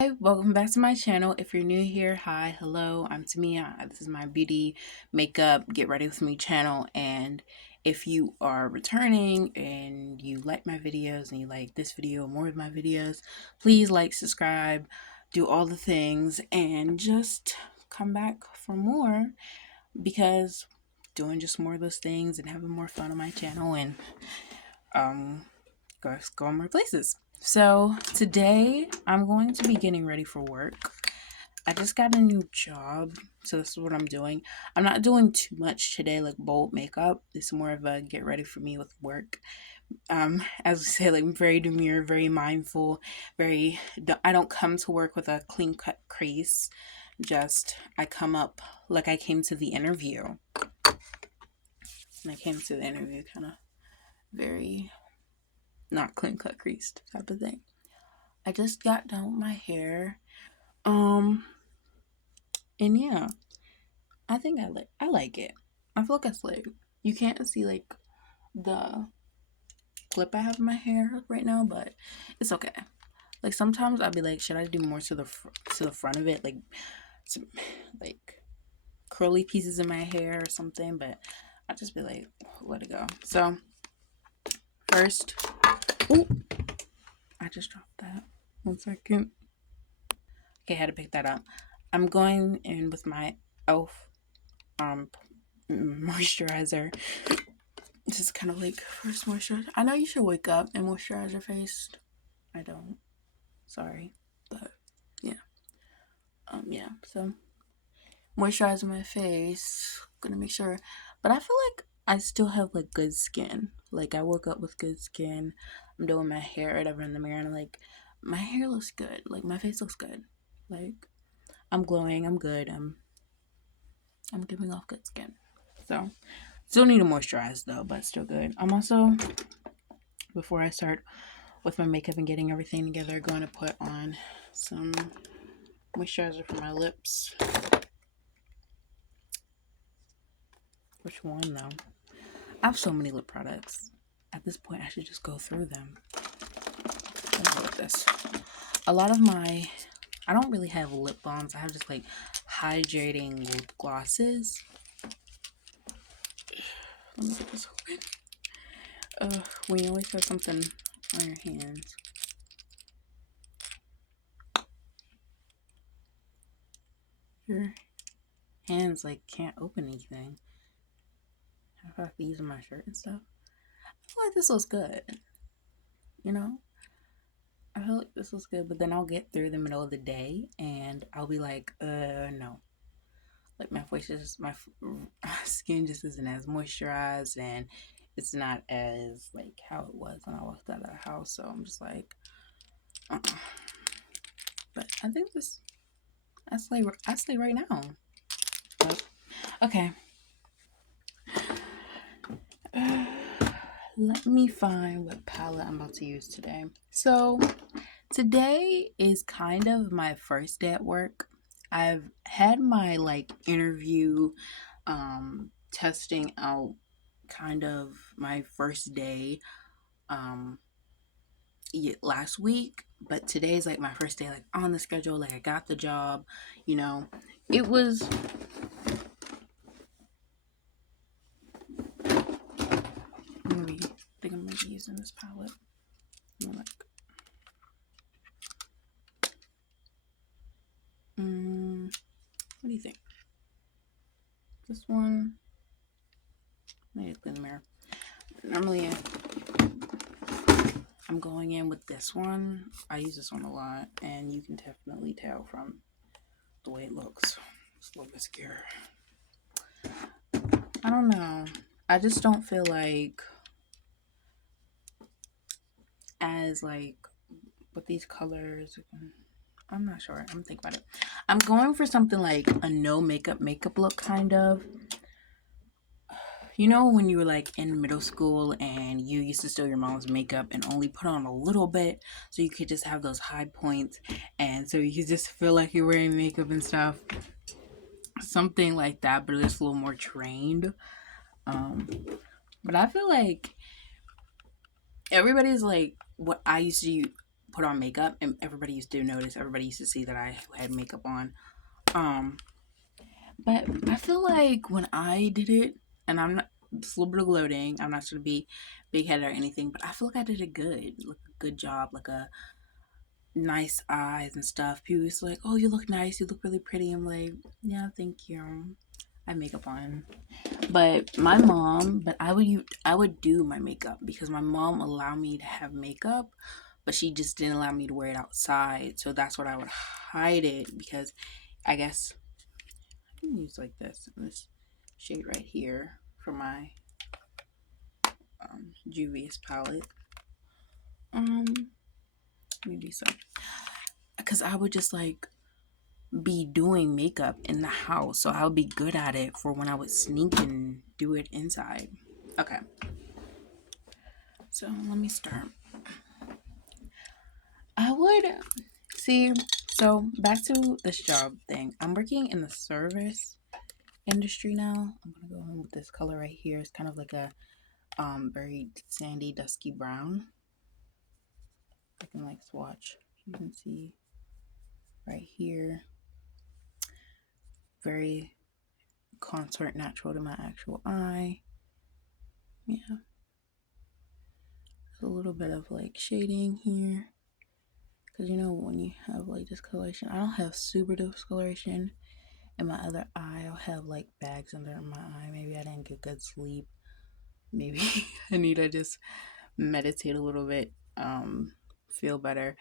Hi, welcome back to my channel. If you're new here, hi, hello, I'm Tamia. This is my beauty, makeup, get ready with me channel. And if you are returning and you like my videos and you like this video or more of my videos, please like, subscribe, do all the things, and just come back for more because doing just more of those things and having more fun on my channel and go more places. So today I'm going to be getting ready for work. I just got a new job, so this is what I'm doing. I'm not doing too much today, like bold makeup. It's more of a get ready for me with work. As I say, like very demure, very mindful, very. I don't come to work with a clean cut crease. Just I come up like I came to the interview. And I came to the interview kind of very not clean cut creased type of thing. I just got done with my hair. Um, and yeah, I think I like it. I feel like I slay. You can't see like the clip I have in my hair right now, but it's okay. Like sometimes I'll be like, should I do more to the front of it, like some like curly pieces in my hair or something? But I just be like, let it go. So first, ooh, I just dropped that. 1 second. Okay, I had to pick that up. I'm going in with my Elf um moisturizer. Just kind of like first moisturizer. I know you should wake up and moisturize your face. I don't. Sorry, but yeah. Yeah. So moisturizing my face. Gonna make sure, but I feel like I still have like good skin. Like I woke up with good skin. I'm doing my hair or whatever in the mirror, and I'm like, my hair looks good. Like my face looks good. Like I'm glowing. I'm good. I'm giving off good skin. So still need to moisturize though, but still good. I'm also before I start with my makeup and getting everything together, going to put on some moisturizer for my lips. Which one though? I have so many lip products. At this point, I should just go through them. Let's go with this. A lot of my, I don't really have lip balms. I have just like hydrating lip glosses. Let me get this open. When you always have something on your hands. Your hands like can't open anything. I have to use my shirt and stuff. I feel like this looks good. You know, I feel like this looks good, but then I'll get through the middle of the day and I'll be like, no. Like my voice just, my skin just isn't as moisturized and it's not as like how it was when I walked out of the house. So I'm just like, uh-uh. But I think this, I slay right now. But, okay. Let me find what palette I'm about to use today. So today is kind of my first day at work. I've had my like interview testing out kind of my first day last week, but today's like my first day like on the schedule, like I got the job, you know. It was maybe I think I'm gonna be using this palette. I'm like what do you think? This one, maybe clean the mirror. Normally I'm going in with this one. I use this one a lot, and you can definitely tell from the way it looks. It's a little bit scary. I don't know. I just don't feel like as like with these colors. I'm not sure. I'm thinking about it. I'm going for something like a no makeup look kind of. You know when you were like in middle school and you used to steal your mom's makeup and only put on a little bit so you could just have those high points and so you could just feel like you're wearing makeup and stuff. Something like that, but it's a little more trained. Um, but I feel like everybody's like what I used to put on makeup, and everybody used to notice. Everybody used to see that I had makeup on. Um, but I feel like when I did it, and I'm not, it's a little bit of gloating. I'm not trying to be big headed or anything, but I feel like I did a good job, like a nice eyes and stuff. People used to like, oh, you look nice, you look really pretty. I'm like, yeah, thank you. I have makeup on. But I would do my makeup because my mom allowed me to have makeup, but she just didn't allow me to wear it outside. So that's what I would hide it because I guess I can use like this shade right here for my Juvia's palette. Um, maybe so because I would just like be doing makeup in the house, so I would be good at it for when I would sneak and do it inside. Okay, so let me start. I would see. So back to this job thing. I'm working in the service industry now. I'm gonna go in with this color right here. It's kind of like a very sandy, dusky brown. I can like swatch. You can see right here. Very contour natural to my actual eye. Yeah. A little bit of like shading here. Because you know when you have like discoloration, I don't have super discoloration in my other eye. I'll have like bags under my eye. Maybe I didn't get good sleep. Maybe I need to just meditate a little bit, feel better,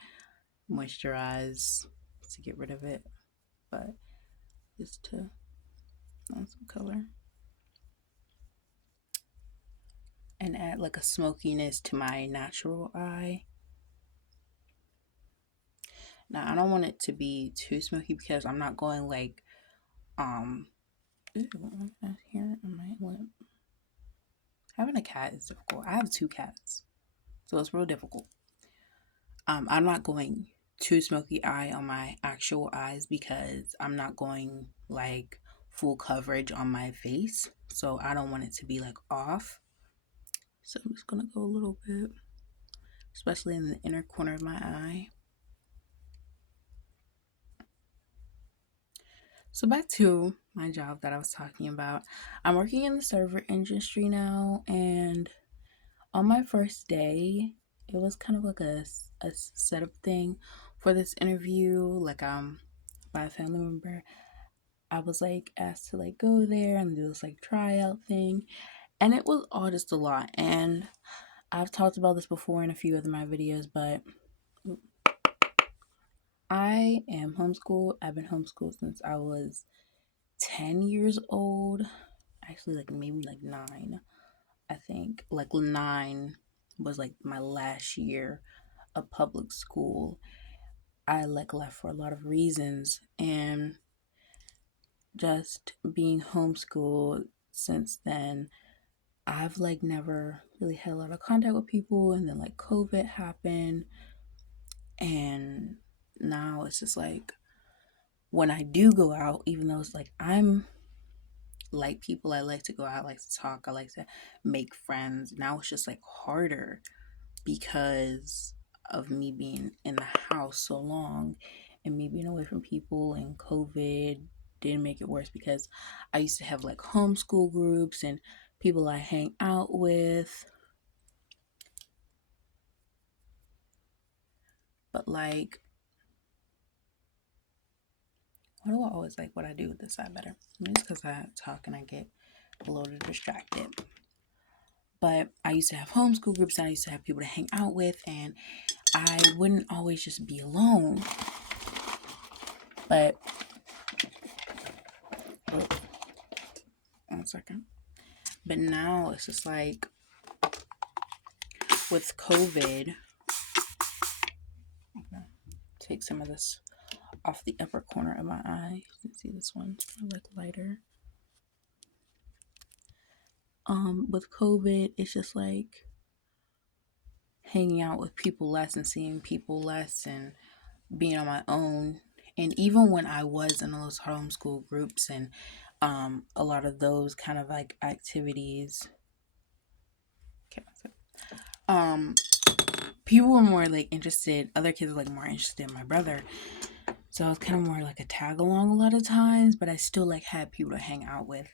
moisturize to get rid of it. But just to add some color and add like a smokiness to my natural eye. Now I don't want it to be too smoky because I'm not going like here on my lip. Having a cat is difficult. I have 2 cats, so it's real difficult. I'm not going too smoky eye on my actual eyes because I'm not going like full coverage on my face, so I don't want it to be like off. So I'm just gonna go a little bit, especially in the inner corner of my eye. So back to my job that I was talking about. I'm working in the server industry now, and on my first day, it was kind of like a setup thing for this interview. Like by a family member, I was like asked to like go there and do this like tryout thing, and it was all just a lot. And I've talked about this before in a few of my videos, but I am homeschooled. I've been homeschooled since I was 10 years old. Actually, like maybe like 9. I think like 9 was like my last year of public school. I like left for a lot of reasons, and just being homeschooled since then, I've like never really had a lot of contact with people, and then like COVID happened, and now it's just like when I do go out, even though it's like I'm like people, I like to go out, I like to talk, I like to make friends. Now it's just like harder because of me being in the house so long and me being away from people, and COVID didn't make it worse because I used to have like homeschool groups and people I hang out with. But like, why do I always like what I do with this side better? Maybe it's because I talk and I get a little distracted. But I used to have homeschool groups and I used to have people to hang out with, and I wouldn't always just be alone. But oh, 1 second. But now it's just like with COVID, I'm gonna take some of this off the upper corner of my eye. You can see this one's like lighter. With COVID, it's just like hanging out with people less and seeing people less and being on my own. And even when I was in those homeschool groups and a lot of those kind of like activities, okay, people were more like interested, other kids were like more interested in my brother. So I was kind of more like a tag along a lot of times, but I still like had people to hang out with.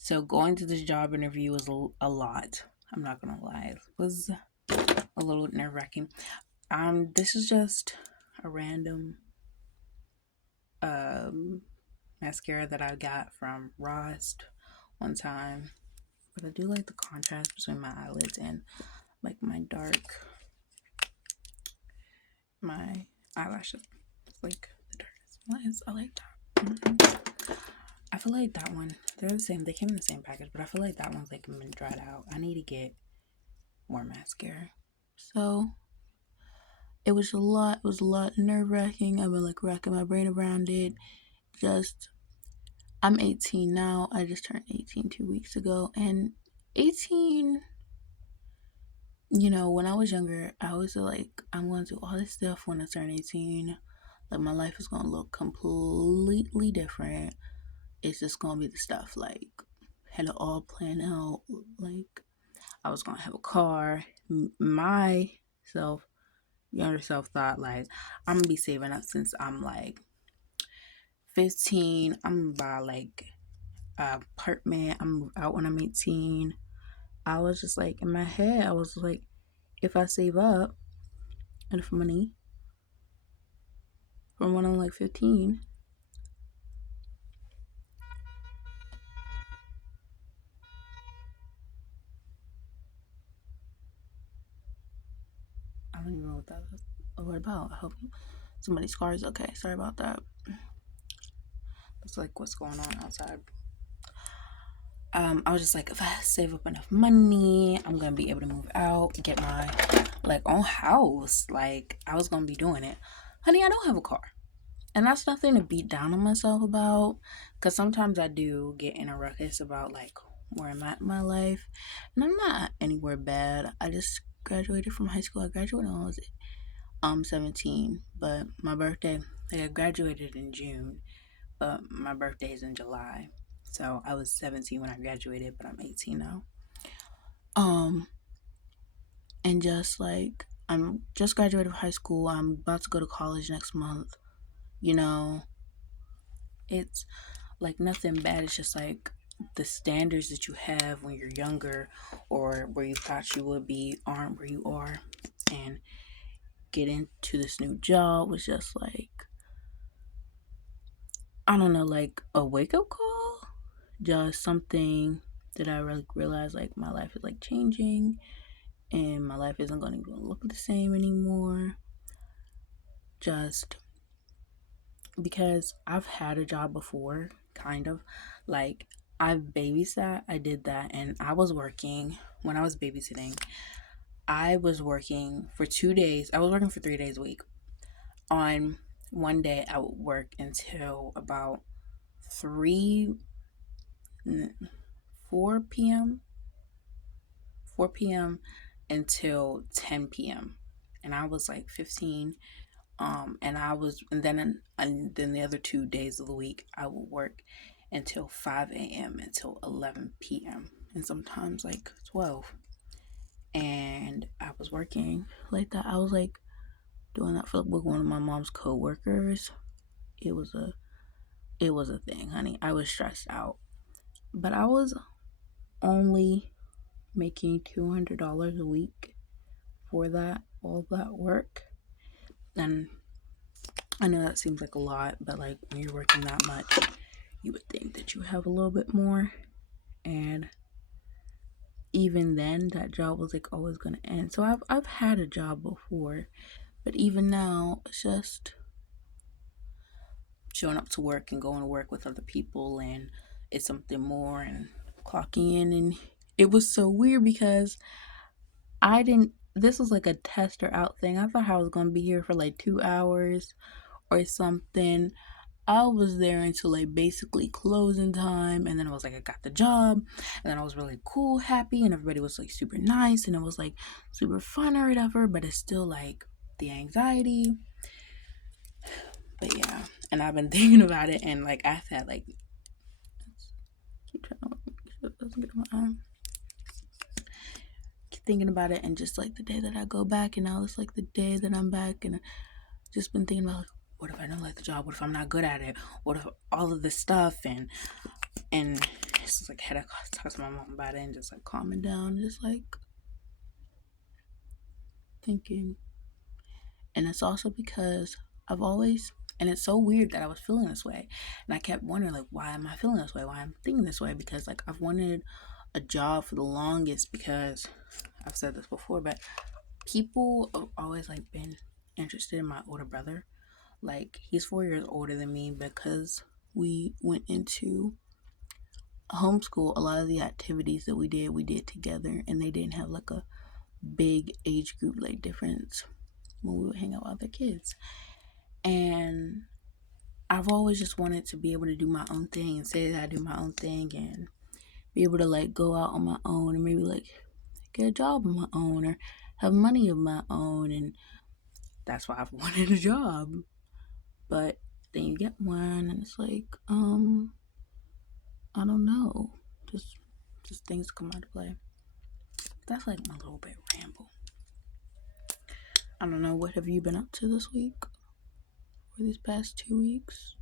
So going to this job interview was a lot. I'm not gonna lie, it was a little nerve wracking. This is just a random um mascara that I got from Ross one time, but I do like the contrast between my eyelids and like my eyelashes. It's like the darkest lines. I like that. I feel like that one, they're the same. They came in the same package, but I feel like that one's like been dried out. I need to get more mascara. So it was a lot. It was a lot nerve wracking. I've been like racking my brain around it. Just, I'm 18 now. I just turned 18 2 weeks ago, and 18. When I was younger, I was like, I'm going to do all this stuff when I turn 18. Like, my life is going to look completely different. It's just going to be the stuff, like, had it all planned out. Like, I was going to have a car. Younger self thought, like, I'm going to be saving up since I'm, like, 15. I'm going to buy, like, an apartment. I'm going to move out when I'm 18. I was just, like, in my head, I was like, if I save up enough money from when I'm like 15, I don't even know what that was. What about? I hope somebody's car is okay. Sorry about that. That's like what's going on outside. I was just like, if I save up enough money, I'm gonna be able to move out, get my like own house. Like, I was gonna be doing it. Honey, I don't have a car. And that's nothing to beat down on myself about, because sometimes I do get in a ruckus about like where I'm at in my life, and I'm not anywhere bad. I just graduated from high school. I graduated when I was 17, but my birthday, like, I graduated in June, but my birthday is in July. So I was 17 when I graduated, but I'm 18 now. And just like, I'm just graduated from high school. I'm about to go to college next month. You know, it's like nothing bad. It's just like the standards that you have when you're younger or where you thought you would be aren't where you are. And getting to this new job was just like, I don't know, like a wake up call. Just something that I really realized, like, my life is like changing and my life isn't going to look the same anymore. Just because I've had a job before, kind of. Like, I've babysat, I did that, and I was working when I was babysitting. I was working for 2 days. I was working for 3 days a week. On one day, I would work until about 3, 4 p.m. 4 p.m. until 10 p.m. And I was like 15. And then the other 2 days of the week, I would work until 5 a.m. until 11 p.m. and sometimes like 12. And I was working like that. I was like doing that with one of my mom's co-workers. It was a thing, honey. I was stressed out. But I was only making $200 a week for all that work. And I know that seems like a lot, but like when you're working that much, you would think that you have a little bit more. And even then, that job was like always gonna end. So I've had a job before, but even now, it's just showing up to work and going to work with other people, and it's something more, and clocking in. And it was so weird because I didn't. This was like a tester out thing. I thought I was gonna be here for like 2 hours or something. I was there until like basically closing time, and then I was like, I got the job, and then I was really cool, happy, and everybody was like super nice, and it was like super fun or whatever. But it's still like the anxiety. But yeah, and I've been thinking about it, and like I've had like, keep trying to make sure it doesn't get on my arm. thinking about it, and just like the day that I go back, and now it's like the day that I'm back, and just been thinking about like, what if I don't like the job? What if I'm not good at it? What if all of this stuff? And it's just like had to talk to my mom about it and just like calming down, just like thinking. And it's also because I've always, and it's so weird that I was feeling this way, and I kept wondering like, why am I feeling this way? Why I'm thinking this way? Because like I've wanted a job for the longest, because I've said this before, but people have always like been interested in my older brother. Like he's 4 years older than me, because we went into homeschool. A lot of the activities that we did together, and they didn't have like a big age group like difference when we would hang out with other kids. And I've always just wanted to be able to do my own thing and say that I do my own thing and be able to like go out on my own and maybe like get a job on my own or have money of my own. And that's why I've wanted a job. But then you get one and it's like, I don't know. Just things come out of play. That's like my little bit ramble. I don't know, what have you been up to this week? Or these past 2 weeks?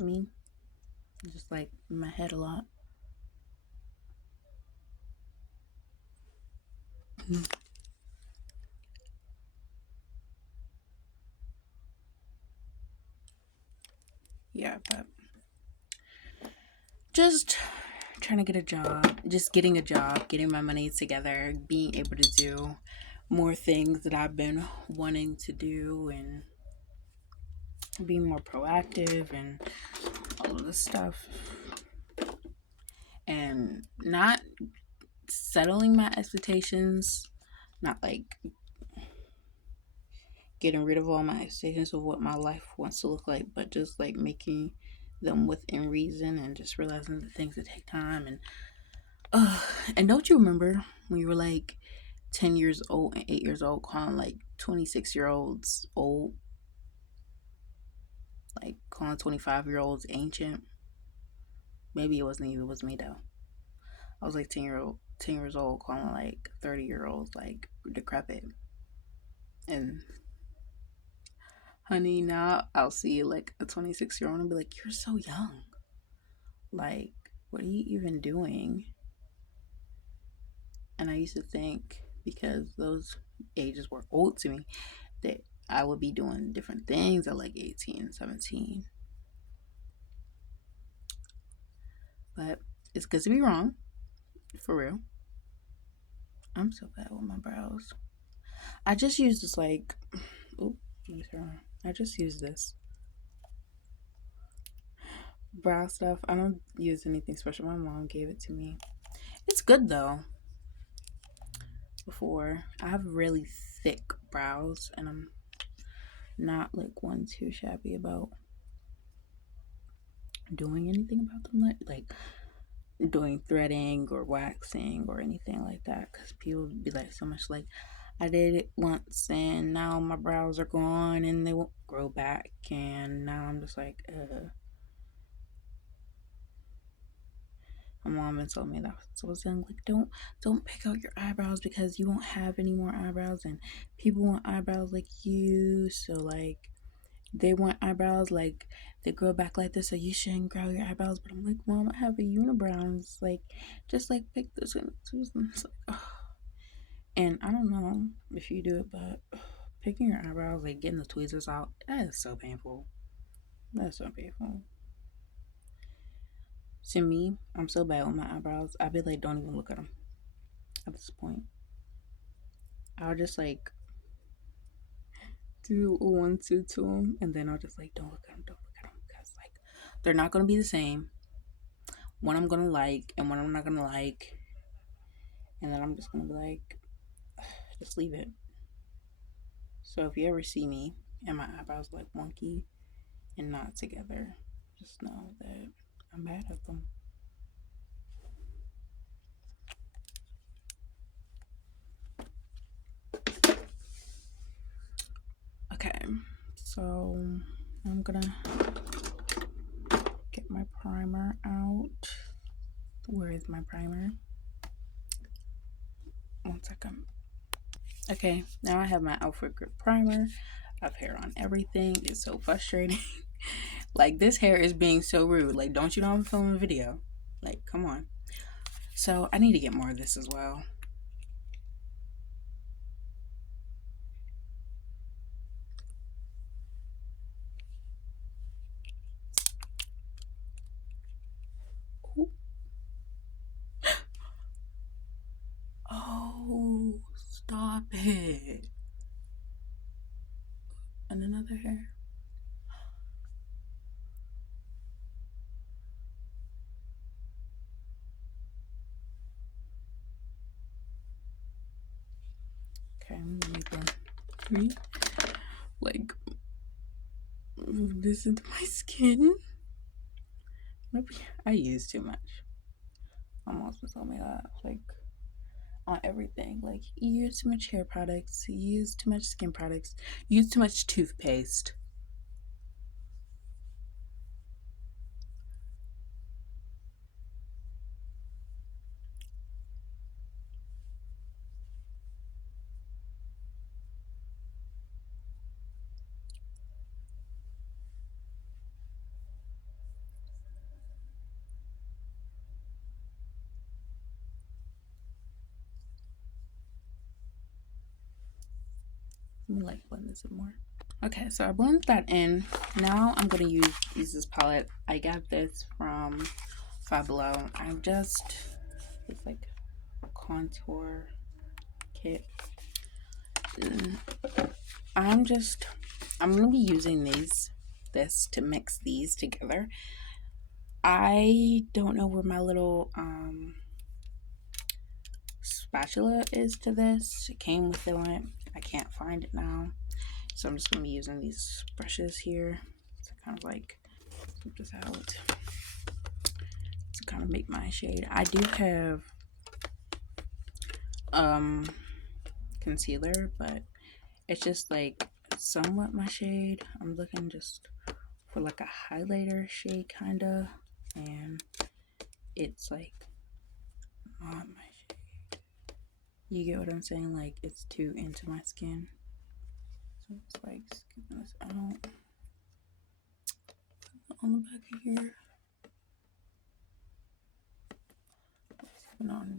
Me? Just like in my head a lot. Yeah, but just trying to get a job, just getting a job, getting my money together, being able to do more things that I've been wanting to do, and being more proactive and all of this stuff. And not settling my expectations, not like getting rid of all my expectations of what my life wants to look like, but just like making them within reason and just realizing the things that take time. And don't you remember when you were like 10 years old and 8 years old calling like 26-year-olds old, like calling 25-year-olds ancient? Maybe it wasn't you, it was me though. I was like 10 years old calling like 30-year-olds like decrepit. And honey, now I'll see like a 26-year-old and be like, you're so young. Like, what are you even doing? And I used to think, because those ages were old to me, that I would be doing different things at like 18, 17. But it's good to be wrong, for real. I'm so bad with my brows. I just use this like, oop, let me turn around. I just use this brow stuff. I don't use anything special. My mom gave it to me. It's good though. Before, I have really thick brows, and I'm not like one too shabby about doing anything about them, like doing threading or waxing or anything like that, because people be like so much like, I did it once and now my brows are gone and they won't grow back, and now I'm just like, my mom had told me that so I was young, like, don't pick out your eyebrows because you won't have any more eyebrows, and people want eyebrows like you, so like they want eyebrows like they grow back like this, so you shouldn't grow your eyebrows. But I'm like, mom, I have a unibrow, and it's like, just like pick this and it's like, oh. And I don't know if you do it, but picking your eyebrows, like getting the tweezers out, that is so painful. That's so painful. To me, I'm so bad with my eyebrows. I be like, don't even look at them at this point. I'll just like do a 1-2 to them, and then I'll just like, don't look at them, because like they're not gonna be the same. One I'm gonna like, and one I'm not gonna like, and then I'm just gonna be like, just leave it. So if you ever see me and my eyebrows like wonky and not together, just know that I'm bad at them. Okay, so I'm gonna get my primer out. Where is my primer? One second. Okay, now I have my Outfit Grip primer. I have hair on everything. It's so frustrating. Like, this hair is being so rude. Like, don't you know I'm filming a video? Like, come on. So I need to get more of this as well. Ooh. Oh, stop it. And another hair. Okay, I'm gonna like move this into my skin. Maybe I use too much. My mom's been telling me that. Like, on everything. Like, you use too much hair products, you use too much skin products, you use too much toothpaste. Let me like blend this in more. Okay, so I blended that in. Now I'm gonna use this palette. I got this from Five Below. It's like a contour kit. I'm gonna be using this to mix these together. I don't know where my little spatula is to this. It came with it. I can't find it now. So I'm just gonna be using these brushes here to kind of like scoop this out to kind of make my shade. I do have concealer, but it's just like somewhat my shade. I'm looking just for like a highlighter shade kinda, and it's like not my shade. You get what I'm saying? Like, it's too into my skin. So it's like scooping this out on the back of here.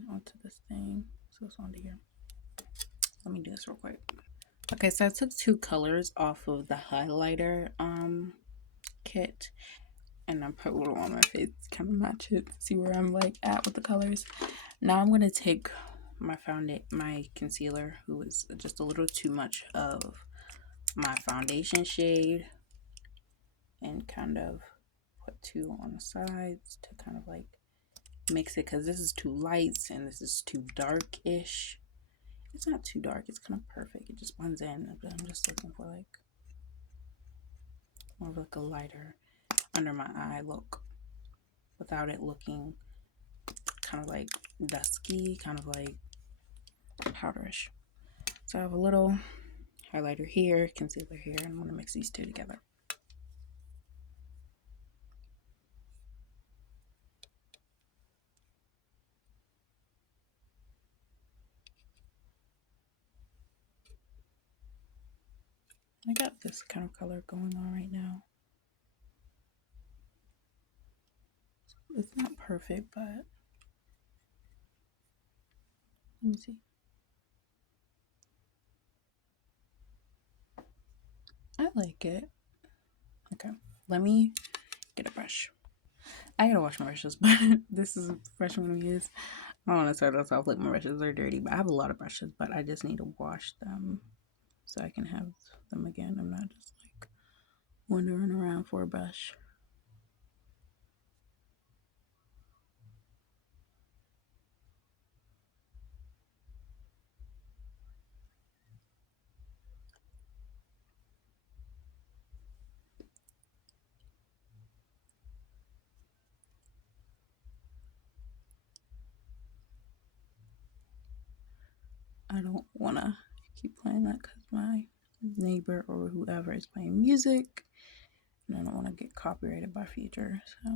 Onto this thing. So it's onto here. Let me do this real quick. Okay, so I took two colors off of the highlighter kit, and I put a little on my face to kind of match it, see where I'm like at with the colors. Now I'm gonna take my my concealer, who is just a little too much of my foundation shade, and kind of put two on the sides to kind of like mix it, because this is too light and this is too dark-ish. It's not too dark, it's kind of perfect, it just blends in, but I'm just looking for like more of like a lighter under my eye look without it looking kind of like dusky, kind of like powderish. So I have a little highlighter here, concealer here, and I'm going to mix these two together. I got this kind of color going on right now. It's not perfect, but let me see. I like it. Okay, let me get a brush. I gotta wash my brushes, but this is a brush I'm gonna use. I don't want to start this off like my brushes are dirty, but I have a lot of brushes, but I just need to wash them so I can have them again. I'm not just like wandering around for a brush. I don't want to keep playing that because my neighbor or whoever is playing music, and I don't want to get copyrighted by future. So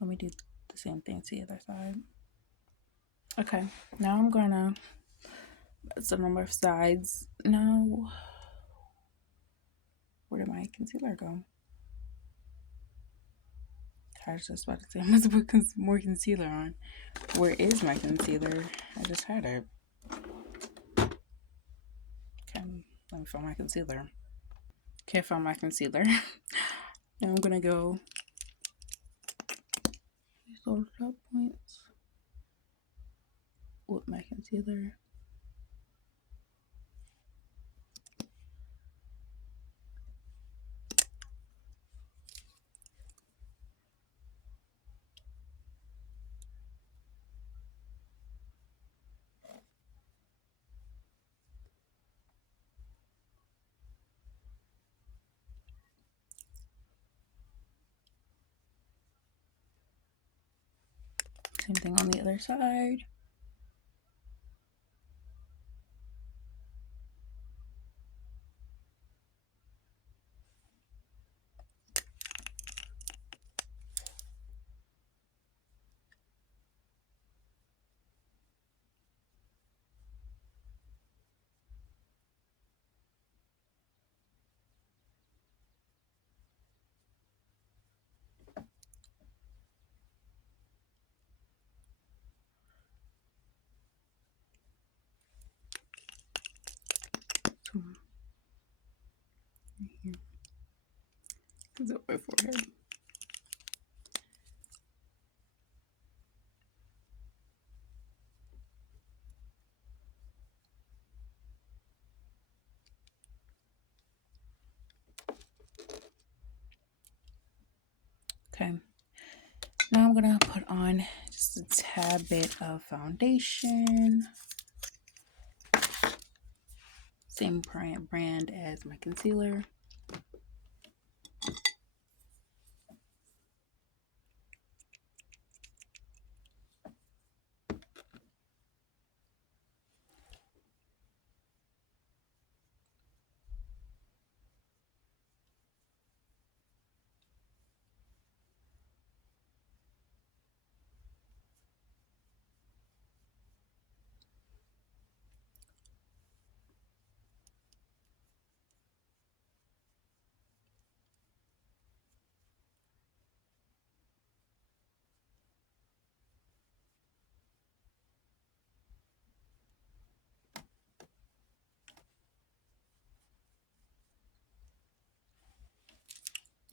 Let me do the same thing to the other side. Okay, now I'm gonna put some number of sides. Now, where did my concealer go? I was just about to say I must put more concealer on. Where is my concealer? I just had it. Okay, let me find my concealer. Okay, I found my concealer. Now I'm gonna go these little top points with my concealer. Same thing on the other side. Right here. Is it my forehead? Okay. Now I'm gonna put on just a tad bit of foundation. Same brand as my concealer.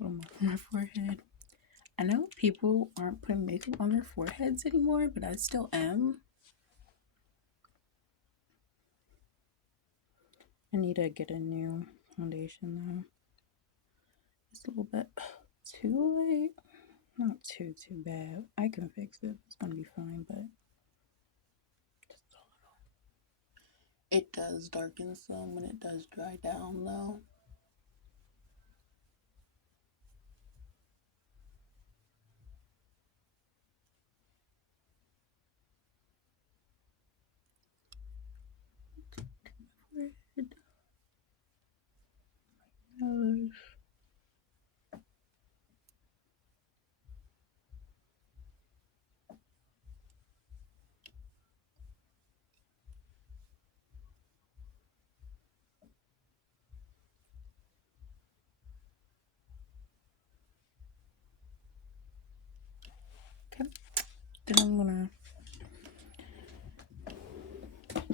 On my forehead. I know people aren't putting makeup on their foreheads anymore, but I still am. I need to get a new foundation though. It's a little bit too late. Not too bad. I can fix it. It's gonna be fine, but just a little. It does darken some when it does dry down though. Forehead. Nose. Okay. Then I'm gonna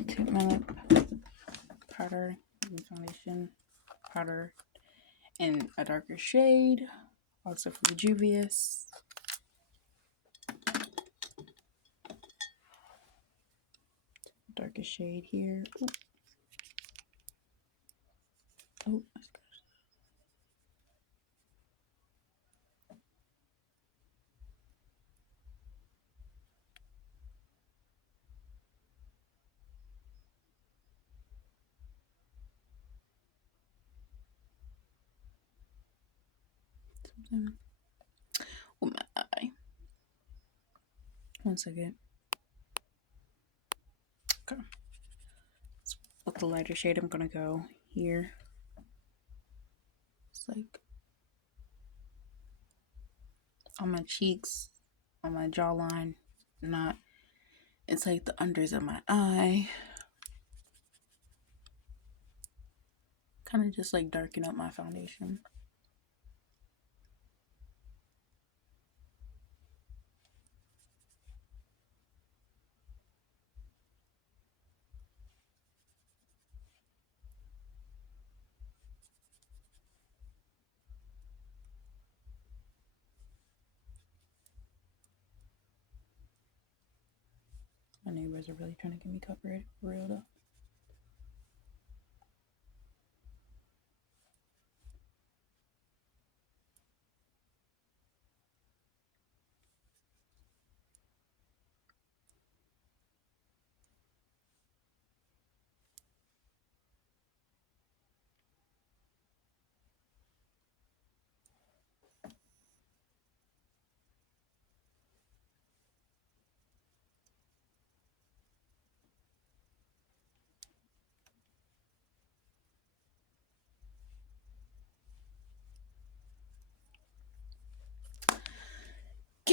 take my lip powder, foundation powder in a darker shade, also from Juvia's. Darkest shade here. Ooh. Oh, that's good. Something with my eye. One second. Okay. With the lighter shade, I'm gonna go here. It's like on my cheeks on my jawline. Not, it's like the unders of my eye. Kind of just like darken up my foundation. My neighbors are really trying to get me covered, for real though.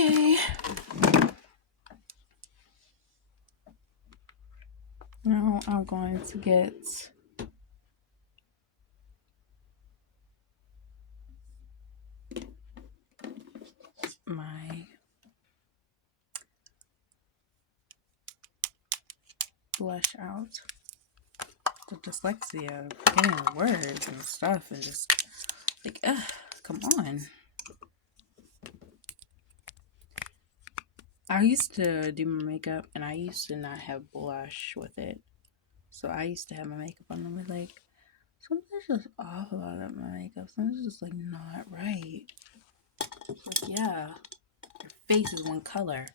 Okay. Now I'm going to get my blush out. The dyslexia, forgetting words and stuff, and just like, come on. I used to do my makeup, and I used to not have blush with it. So I used to have my makeup on, and I'm like, something's just off about it, my makeup. Something's just like not right. Like, yeah, your face is one color.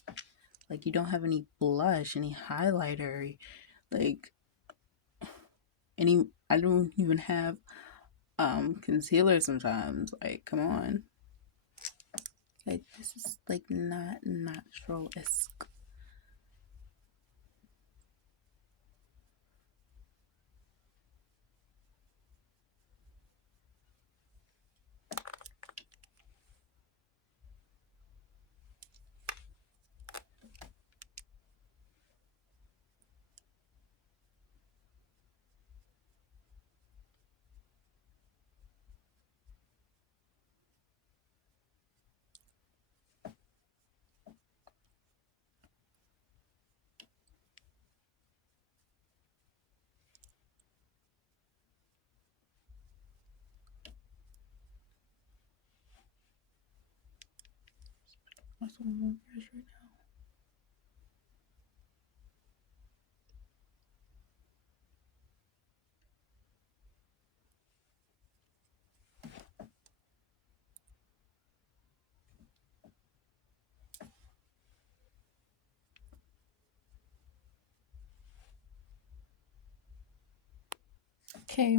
Like, you don't have any blush, any highlighter, like I don't even have concealer sometimes. Like, come on. Like, this is like not natural-esque. That's what I'm brush right now. Okay,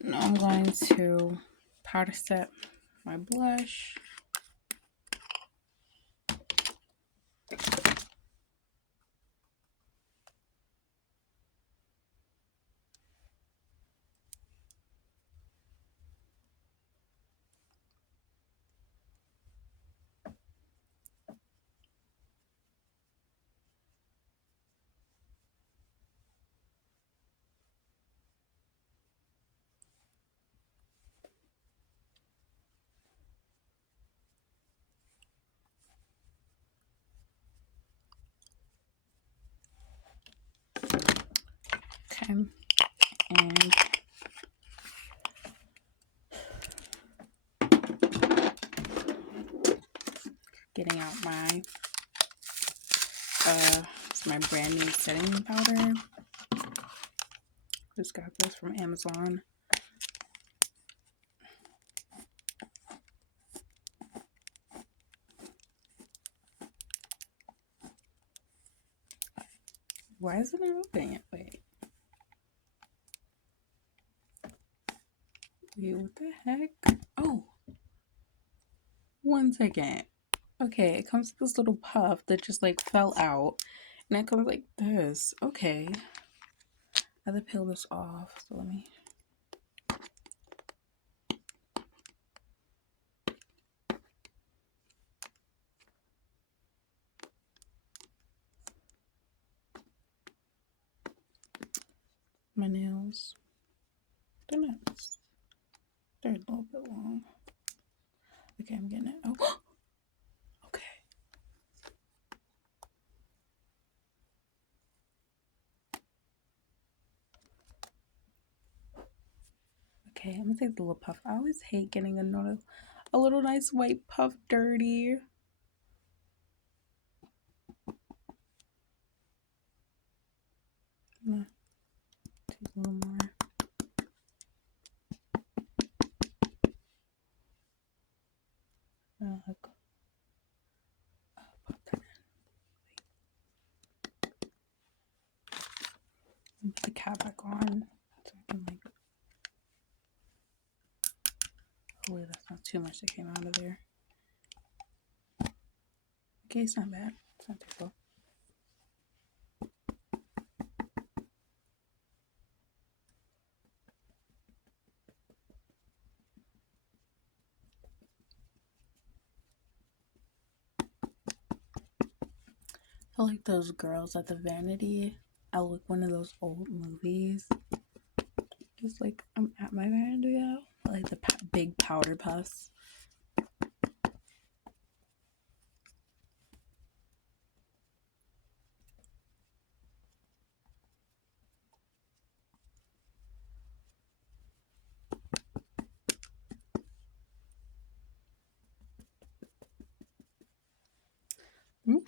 now I'm going to powder set my blush. Okay, and getting out my it's my brand new setting powder. Just got this from Amazon. Why isn't it opening it? Wait, what the heck? Oh, 1 second. Okay, it comes with this little puff that just like fell out, and it comes like this. Okay, I have to peel this off. So let me. my nails. They're not, they're a little bit long. Okay, I'm getting it. Oh, okay. Okay, I'm gonna take the little puff. I always hate getting a little nice white puff dirty. I'm gonna take a little more. Pop that in. Put the cap back on so I can like. Hopefully that's not too much that came out of there. Okay, it's not bad. It's not too bad. I like those girls at the vanity. I like one of those old movies. Just like I'm at my vanity now. I like the big powder puffs.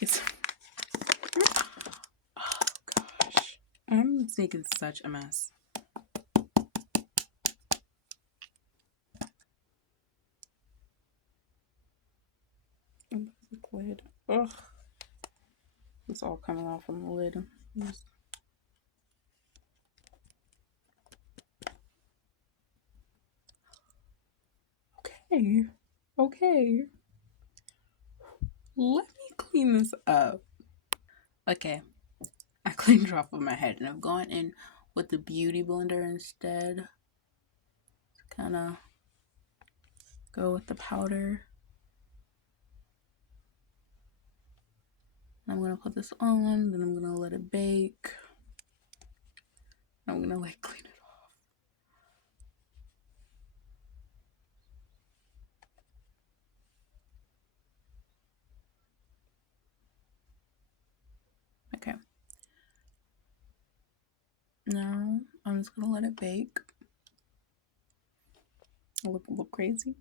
Yes. Oh gosh, I'm making such a mess. The lid. Ugh, it's all coming off from the lid. Okay, okay. Let me clean this up. Okay, I cleaned it off of my head, and I'm going in with the beauty blender instead. Kind of go with the powder. I'm gonna put this on, then I'm gonna let it bake. I'm gonna like clean it off. Okay. Now I'm just gonna let it bake. Look crazy.